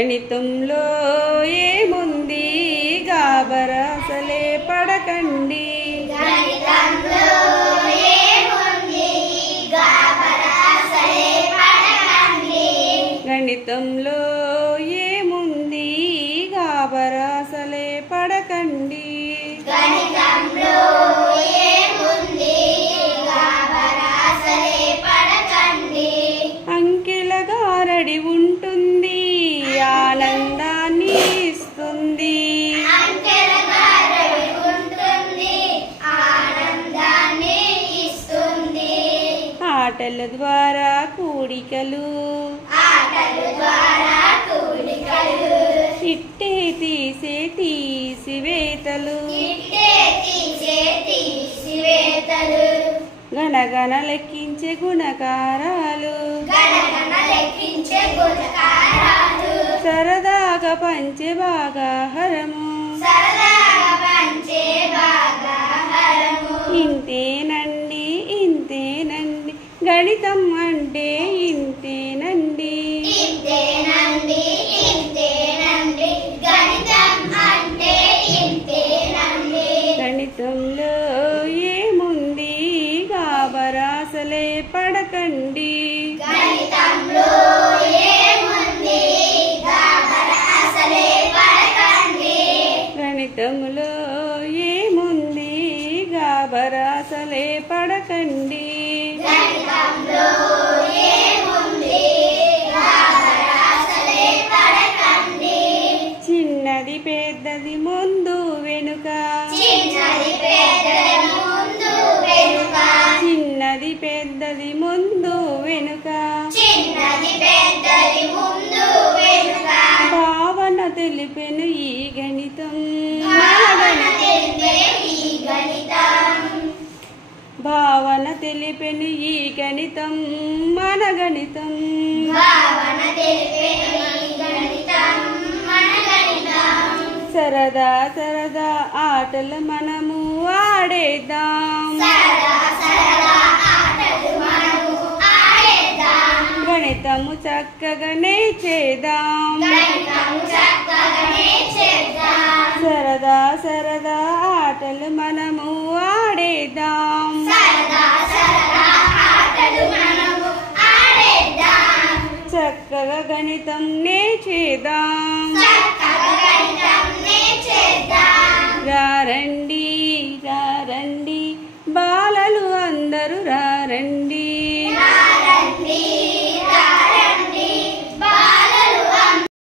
గణితంలో ఏముంది గాబరా అసలే పడకండి. గణితంలో ఏముంది గాబరా అసలే పడకండి. గణితంలో ఏముంది గాబరా అసలే పడకండి. గణితంలో ఏముంది గాబరా అసలే పడకండి. అంకెల గారడి ఉంటుంది ఆనందాన్ని ఇస్తుంది. అంకెల గారడి ఉంటుంది ఆనందాన్ని ఇస్తుంది. ఆటల ద్వారా కూడికలు ఆటల ద్వారా కూడికలు ఇట్టే తీసే తీసివేతలు ఇట్టే తీసే తీసివేతలు గణగణ లెక్కించే గుణకారాలు గణగణ లెక్కించే గుణకారాలు సరదాగా పంచే భాగాహరము సరదాగా పంచే భాగాహారము. ఇంతేనండి ఇంతేనండి గణితం అంటే ఇంతేనండి. ఇంతేనండి ఇంతేనండి గణితం అంటే ఇంతేనండి. గణితంలో ఏముంది గాబరా అసలే పడకండి. గణితంలో ఏముంది గాబరా అసలే పడకండి. గణితంలో ఏముంది గాబరా అసలే పడకండి. గణితంలో ఏముంది గాబరా అసలే పడకండి. చిన్నది పెద్దది ముందు వెనుక చిన్నది పెద్దది ముందు వెనుక చిన్నది పెద్దది ముందు వెనుక చిన్నది పెద్దది ముందు వెనుక భావన తెలిపెను ఈ గణితం భావన తెలిపే ఈ గణితం. భావన తెలిపెను ఈ గణితం మన గణితం. భావన తెలిపే ఈ గణితం మన గణితం. సరదా సరదా ఆటలు మనము ఆడేద్దాం. సరదా సరదా ఆటలు మనము ఆడేద్దాం. గణితము చక్కగానే చేద్దాం. గణితము చక్కగానే చేద్దాం. సరదా సరదా ఆటలు మనము ఆడేద్దాం. సరదా సరదా ఆటలు మనము ఆడేద్దాం. చక్కగా గణితం నేర్చేద్దాం.